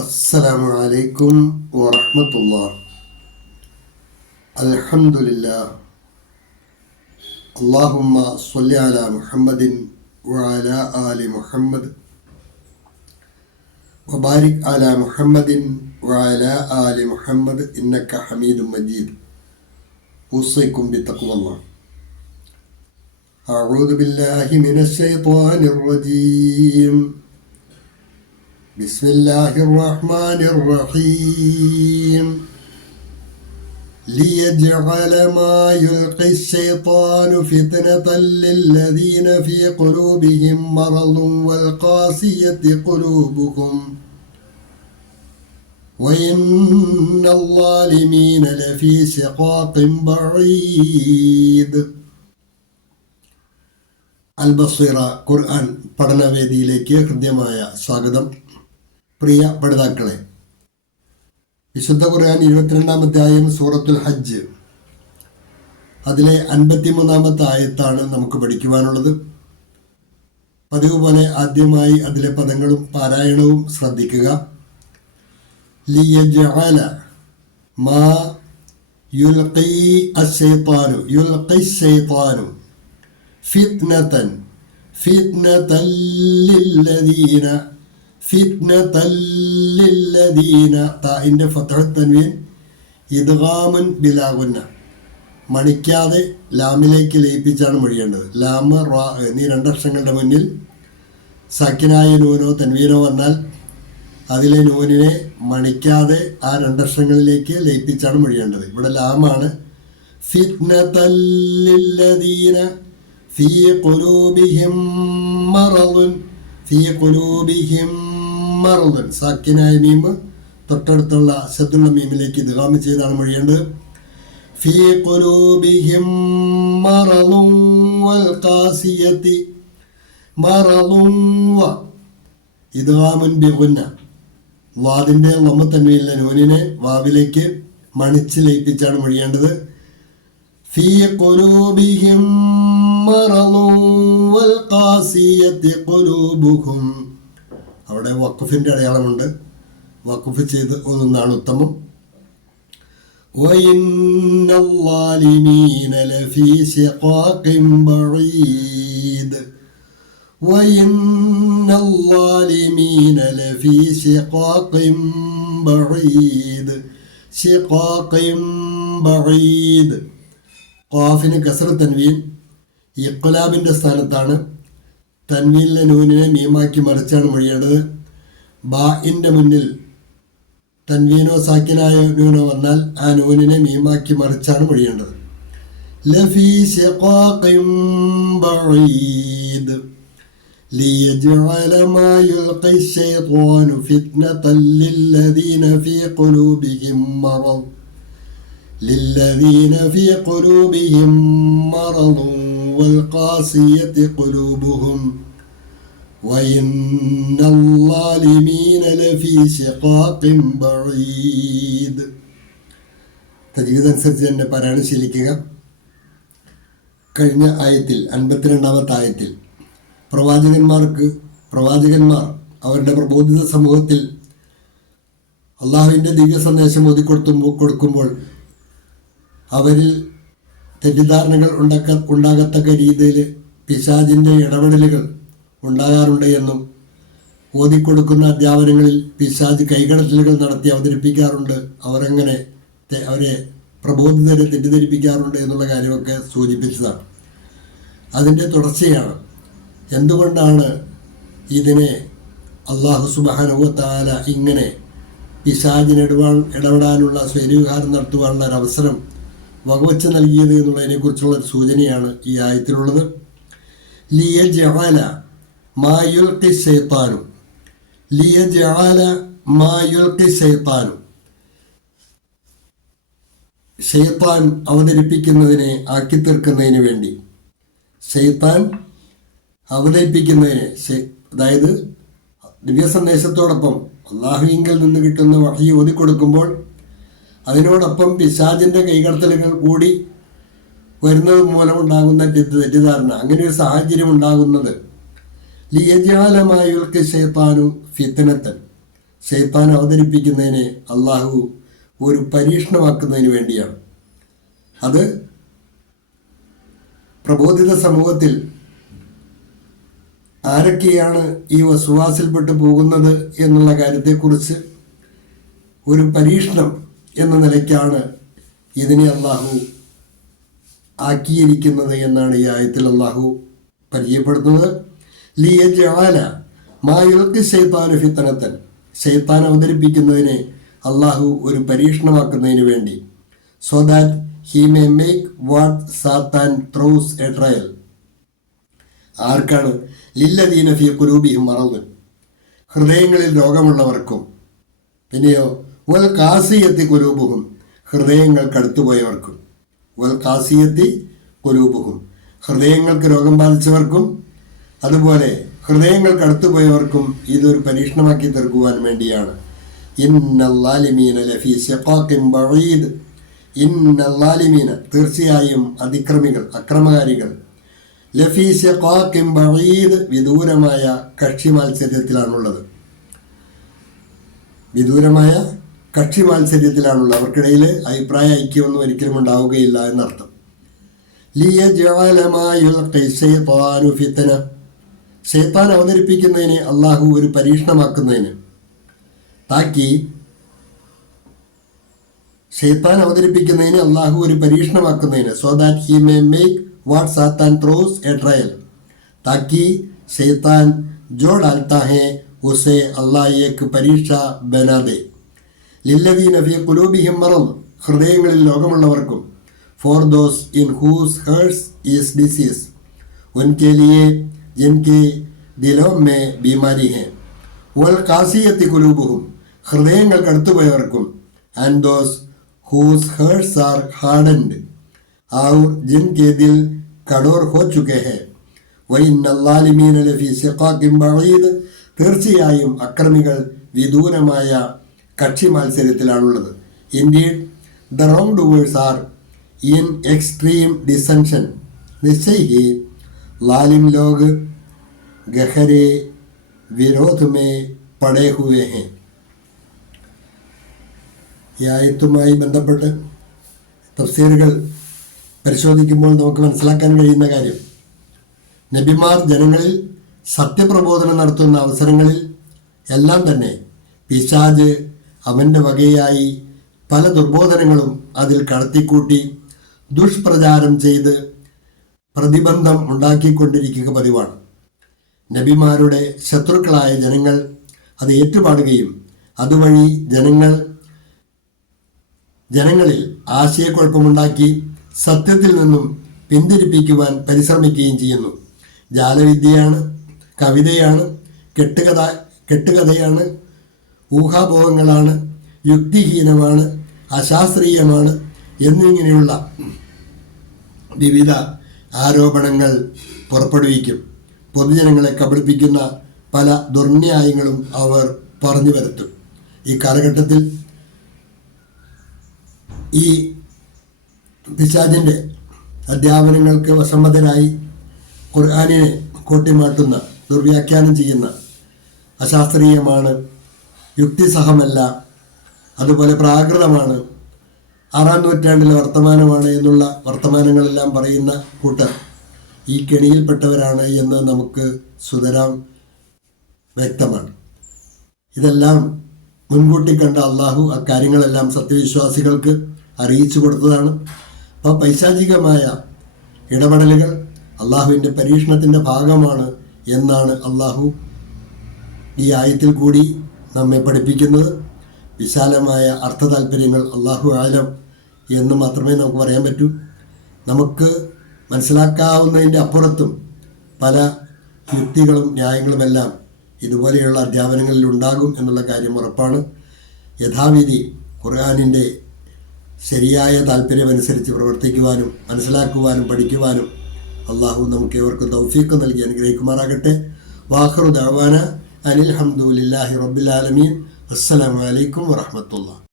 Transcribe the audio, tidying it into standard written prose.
അസ്സലാമു അലൈക്കും വറഹ്മത്തുള്ളാഹി. അൽഹംദുലില്ലാഹ്. അല്ലാഹുമ്മ സ്വല്ലി അലാ മുഹമ്മദിൻ വഅലാ ആലി മുഹമ്മദ് വബാരിക് അലാ മുഹമ്മദിൻ വഅലാ ആലി മുഹമ്മദ് ഇന്നക ഹമീദും മജീദ്. ഊസിക്കും ബിത്തഖ്വല്ലാഹ്. അഊദു ബില്ലാഹി മിനശ് ശൈത്വാനിർ റജീം. بسم الله الرحمن الرحيم. ليجعل ما يلقي الشيطان فتنة للذين في قلوبهم مرض والقاسية قلوبهم وإن الظالمين لفي شقاق بعيد. അൽബസീറ ഖുർആൻ പഠനവേദിയിലേക്ക് ഹൃദ്യമായ സ്വാഗതം. പ്രിയ പഠിതാക്കളെ, വിശുദ്ധ ഖുർആൻ 22-ാം അധ്യായം സൂറത്തുൽ ഹജ്ജ്, അതിലെ 53-ാമത്തെ ആയത്താണ് നമുക്ക് പഠിക്കുവാനുള്ളത്. പതിവ് പോലെ ആദ്യമായി അതിലെ പദങ്ങളും പാരായണവും ശ്രദ്ധിക്കുക. ലിയജ്അല മാ യുൽഖി അശ്ശൈത്താനു യുൽഖി അശ്ശൈത്താനു ഫിത്നതൻ ഫിത്നതൻ ലില്ലദീന ഫിത്നതൻ ലില്ലദീന. താഇന്റെ ഫത്ഹ തൻവീൻ ഇദ്ഗാമുൻ ബിലാ ഗുന്ന, മണിക്കാതെ ലാമിലേക്ക് ലയിപ്പിച്ചാണ് മൊഴിയേണ്ടത്. ലാമ് റാ എന്നീ രണ്ടക്ഷരങ്ങളുടെ മുന്നിൽ സാക്കിനായ നൂനോ തൻവീനോ വന്നാൽ അതിലെ നൂനിനെ മണിക്കാതെ ആ രണ്ടക്ഷരങ്ങളിലേക്ക് ലയിപ്പിച്ചാണ് മൊഴിയേണ്ടത്. ഇവിടെ ലാമാണ്. ഫിത്നതൻ ലില്ലദീന ഫീ ഖുലൂബിഹിം മറദുൻ ഫീ ഖുലൂബിഹിം മറദുൻ. സാക്കിനായ മീം തൊട്ടടുത്തുള്ള ശബ്ദുള്ള മീമിലേക്ക് ഇദ്ഗാം ചെയ്താണ് മൊഴിയേണ്ടത്. ഫീ ഖുലൂബിഹിം മറദുൻ വൽ ഖാസിയതി മറദുൻ വ ഇദ്ഗാമുൻ ബിഗുന്ന. വാദിന്റെ ലമ്മ തൻവീനിലെ നൂനിനെ വാവിലേക്ക് മണിച്ച് ലയിപ്പിച്ചാണ് മൊഴിയേണ്ടത്. ഫീ ഖുലൂബിഹിം മറദുൻ വൽ ഖാസിയതി ഖുലൂബുഹും. അവിടെ വഖഫിന്റെ അടയാളമുണ്ട്. വഖഫ് ചെയ്ത് ഒന്നാണ് ഉത്തമം. വഇന്നൽ ളാലിമീന ലഫീ ശിഖാഖിൻ ബഈദ്. വഇന്നൽ ളാലിമീന ലഫീ ശിഖാഖിൻ ബഈദ്. ശിഖാഖിൻ ബഈദ്. ഖാഫിന് കസ്ർ തൻവീൻ ഇഖ്ലാബിന്റെ സ്ഥാനത്താണ്. തൻവീനിലെ നൂനിനെ മീമാക്കി മറിച്ചാണ് മൊഴിയേണ്ടത്. ബാഇന്റെ മുന്നിൽ തൻവീനോ സാക്കിനായ നൂനോ വന്നാൽ ആ നൂനിനെ മീമാക്കി മറിച്ചാണ് മൊഴിയേണ്ടത്. ലഫീ ശിഖാഖിൻ ബഈദ്. ലിയജ്അല മാ യുൽഖി അശ്ശൈത്വാനു ഫിത്നതൻ ലില്ലദീന ഫീ ഖുലൂബിഹിം മറദ് للذين في قلوبهم مرض والقاسية قلوبهم وإن الظالمين لفي شقاق بعيد. തജ്വീദ് അനുസരിച്ച് തന്നെ പാരായണം ശീലിക്കുക. കഴിഞ്ഞ ആയത്തിൽ 52-ാമത്തെ ആയത്തിൽ പ്രവാചകന്മാർ അവരുടെ പ്രബോധിത സമൂഹത്തിൽ അള്ളാഹുവിൻ്റെ ദിവ്യ സന്ദേശം കൊടുക്കുമ്പോൾ അവരിൽ തെറ്റിദ്ധാരണകൾ ഉണ്ടാകത്തക്ക രീതിയിൽ പിശാചിൻ്റെ ഇടപെടലുകൾ ഉണ്ടാകാറുണ്ട് എന്നും ഓതിക്കൊടുക്കുന്ന അധ്യാപനങ്ങളിൽ പിശാച് കൈകടത്തലുകൾ നടത്തി അവതരിപ്പിക്കാറുണ്ട്, അവരെ പ്രബോധിതരെ തെറ്റിദ്ധരിപ്പിക്കാറുണ്ട് എന്നുള്ള കാര്യമൊക്കെ സൂചിപ്പിച്ചതാണ്. അതിൻ്റെ തുടർച്ചയാണ്. എന്തുകൊണ്ടാണ് ഇതിനെ അല്ലാഹു സുബ്ഹാനഹു വ തആല ഇങ്ങനെ പിശാചിന് ഇടപെടാനുള്ള സ്വൈരവിഹാരം നടത്തുവാനുള്ള ഒരു അവസരം വകവച്ച് നൽകിയത് എന്നുള്ളതിനെക്കുറിച്ചുള്ള ഒരു സൂചനയാണ് ഈ ആയത്തിലുള്ളത്. ലിയജ്അല മാ യുൽഖി ശൈത്താനു. ലിയജ്അല മാ യുൽഖി ശൈത്താനു. ശൈത്താൻ അവതരിപ്പിക്കുന്നതിനെ ആക്കി തീർക്കുന്നതിന് വേണ്ടി, ശൈത്താൻ അവതരിപ്പിക്കുന്നതിനെ, അതായത് ദിവ്യ സന്ദേശത്തോടൊപ്പം അള്ളാഹുവിങ്കിൽ നിന്ന് കിട്ടുന്ന വഹി ഓതിക്കൊടുക്കുമ്പോൾ അതിനോടൊപ്പം പിശാചിൻ്റെ കൈകടത്തലുകൾ കൂടി വരുന്നത് മൂലമുണ്ടാകുന്ന തെറ്റിദ്ധാരണ, അങ്ങനെ ഒരു സാഹചര്യം ഉണ്ടാകുന്നത് ലിയജ്അല മാ യുൽഖി ശൈത്താനു ഫിത്നതൻ. ശൈത്താൻ അവതരിപ്പിക്കുന്നതിനെ അള്ളാഹു ഒരു പരീക്ഷണമാക്കുന്നതിന് വേണ്ടിയാണ്. അത് പ്രബോധിത സമൂഹത്തിൽ ആരൊക്കെയാണ് ഈ വസ്വാസിൽപ്പെട്ട് പോകുന്നത് എന്നുള്ള കാര്യത്തെക്കുറിച്ച് ഒരു പരീക്ഷണം എന്ന നിലയ്ക്കാണ് ഇതിനെ അള്ളാഹു ആക്കിയിരിക്കുന്നത് എന്നാണ് ഈ ആയത്തിൽ അള്ളാഹു പരിചയപ്പെടുത്തുന്നത്. ലിയജ്അല മാ യുൽഖി ശൈത്താനു ഫിത്നതൻ, ശൈത്താൻ അവതരിപ്പിക്കുന്നതിനെ അള്ളാഹു ഒരു പരീക്ഷണമാക്കുന്നതിന് വേണ്ടി. So that he may make what Satan throws a trial. ആർക്കാണ്? ലില്ലദീന ഫീ ഖുലൂബിഹിം മറദ്, ഹൃദയങ്ങളിൽ രോഗമുള്ളവർക്കും. പിന്നെയോ വൽ ഖാസിയത്തി ഖുലൂബുഹും, ഹൃദയങ്ങൾ കടുത്തുപോയവർക്കും. വൽ ഖാസിയത്തി ഖുലൂബുഹും, ഹൃദയങ്ങൾക്ക് രോഗം ബാധിച്ചവർക്കും അതുപോലെ ഹൃദയങ്ങൾ കടുത്തുപോയവർക്കും ഇതൊരു പരീക്ഷണമാക്കി തീർക്കുവാൻ വേണ്ടിയാണ്. ഇന്നല്ലാലിമീന ലഫീ ശിഖാഖിൻ ബഈദ്, ഇന്നല്ലാലിമീന, തീർച്ചയായും അതിക്രമികൾ, അക്രമകാരികൾ, ലഫീ ശിഖാഖിൻ ബഈദ്, വിദൂരമായ കക്ഷി മാത്സര്യത്തിലാണുള്ളത്. വിദൂരമായ കക്ഷി മാത്സര്യത്തിലാണുള്ളത്. അവർക്കിടയിൽ അഭിപ്രായ ഐക്യമൊന്നും ഒരിക്കലും ഉണ്ടാവുകയില്ല എന്നർത്ഥം. ലിയജ്അല മാ യുൽഖി ശൈത്താനു ഫിത്ന, ശൈത്താൻ അവതരിപ്പിക്കുന്നതിനെ അള്ളാഹു ഒരു പരീക്ഷണമാക്കുന്നതിന്. താക്കി ശൈത്താൻ അവതരിപ്പിക്കുന്നതിന് അള്ളാഹു ഒരു പരീക്ഷണമാക്കുന്നതിന്. So that he may make what Satan throws a trial, താക്കി ശൈത്താൻ ജോ ഡാൽത്താ ഹെ ഉസേ അള്ളാഹ് ഏക് പരീക്ഷ ബനാ ദേ. ലില്ലദീന ഫീ ഖുലൂബിഹിം മറദ്, ഹൃദയങ്ങളിൽ രോഗമുള്ളവർക്കും. For those in whose hearts is disease, ഉൻകെ ലിയെ ജിൻകെ ദിലോ മേ ബീമാരി ഹെ. വൽ ഖാസിയത്തി ഖുലൂബുഹും, ഹൃദയങ്ങൾ കടുത്തുപോയവർക്കും. And those whose hearts are hardened ഔർ ജിൻകെ ദിൽ കടോർ ഹോ ചുകെ ഹെ. വഇന്നല്ലാലിമീന ലഫീ ശിഖാഖിൻ ബഈദ്, തീർച്ചയായും അക്രമികൾ വിദൂരമായ കക്ഷി മത്സരത്തിലാണുള്ളത്. Indeed the wrongdoers are in extreme dissension, നിശ്ചയ് ഹി ലാലിം ലോഗ് ഗഹരെ വിരോധ് മേ പടേ ഹുവേ ഹെ. ഈ ആയത്തുമായി ബന്ധപ്പെട്ട് തഫ്സീറുകൾ പരിശോധിക്കുമ്പോൾ നമുക്ക് മനസ്സിലാക്കാൻ കഴിയുന്ന കാര്യം, നബിമാർ ജനങ്ങളിൽ സത്യപ്രബോധനം നടത്തുന്ന അവസരങ്ങളിൽ എല്ലാം തന്നെ പിശാച് അവൻ്റെ വകയായി പല ദുർബോധനങ്ങളും അതിൽ കടത്തിക്കൂട്ടി ദുഷ്പ്രചാരം ചെയ്ത് പ്രതിബന്ധം ഉണ്ടാക്കിക്കൊണ്ടിരിക്കുക പതിവാണ്. നബിമാരുടെ ശത്രുക്കളായ ജനങ്ങൾ അത് ഏറ്റുപാടുകയും അതുവഴി ജനങ്ങളിൽ ആശയക്കുഴപ്പമുണ്ടാക്കി സത്യത്തിൽ നിന്നും പിന്തിരിപ്പിക്കുവാൻ പരിശ്രമിക്കുകയും ചെയ്യുന്നു. ജാലവിദ്യയാണ്, കവിതയാണ്, കെട്ടുകഥയാണ്, ഊഹാഭോഗങ്ങളാണ്, യുക്തിഹീനമാണ്, അശാസ്ത്രീയമാണ് എന്നിങ്ങനെയുള്ള വിവിധ ആരോപണങ്ങൾ പുറപ്പെടുവിക്കും. പൊതുജനങ്ങളെ കബളിപ്പിക്കുന്ന പല ദുർന്യായങ്ങളും അവർ പറഞ്ഞു വരുത്തും. ഈ കാലഘട്ടത്തിൽ ഈ പിശാചിൻ്റെ അധ്യാപനങ്ങൾക്ക് വശംവദരായി ഖുർആനിനെ കോട്ടിമാട്ടുന്ന, ദുർവ്യാഖ്യാനം ചെയ്യുന്ന, അശാസ്ത്രീയമാണ്, യുക്തിസഹമല്ല, അതുപോലെ പ്രാകൃതമാണ്, 6-ാം നൂറ്റാണ്ടിലെ വർത്തമാനമാണ് എന്നുള്ള വർത്തമാനങ്ങളെല്ലാം പറയുന്ന കൂട്ടർ ഈ കെണിയിൽപ്പെട്ടവരാണ് എന്ന് നമുക്ക് സുതരാം വ്യക്തമാണ്. ഇതെല്ലാം മുൻകൂട്ടി കണ്ട അള്ളാഹു അക്കാര്യങ്ങളെല്ലാം സത്യവിശ്വാസികൾക്ക് അറിയിച്ചു കൊടുത്തതാണ്. അപ്പോൾ പൈശാചികമായ ഇടപെടലുകൾ അള്ളാഹുവിൻ്റെ പരീക്ഷണത്തിൻ്റെ ഭാഗമാണ് എന്നാണ് അള്ളാഹു ഈ ആയത്തിൽ കൂടി നമ്മെ പഠിപ്പിക്കുന്നത്. വിശാലമായ അർത്ഥ താല്പര്യങ്ങൾ അള്ളാഹു ആലം എന്ന് മാത്രമേ നമുക്ക് പറയാൻ പറ്റൂ. നമുക്ക് മനസ്സിലാക്കാവുന്നതിൻ്റെ അപ്പുറത്തും പല യുക്തികളും ന്യായങ്ങളുമെല്ലാം ഇതുപോലെയുള്ള അധ്യാപനങ്ങളിൽ ഉണ്ടാകും എന്നുള്ള കാര്യം ഉറപ്പാണ്. യഥാവിധി ഖുർആനിൻ്റെ ശരിയായ താല്പര്യമനുസരിച്ച് പ്രവർത്തിക്കുവാനും മനസ്സിലാക്കുവാനും പഠിക്കുവാനും അള്ളാഹു നമുക്ക് ഏവർക്കും തൗഫീഖ് നൽകി അനുഗ്രഹിക്കുമാറാകട്ടെ. വാഖിറു ദഅവാന അനിൽ ഹംദുലില്ലാഹി റബ്ബിൽ ആലമീൻ. അസ്സലാമു അലൈക്കും വറഹ്മത്തുള്ളാഹി.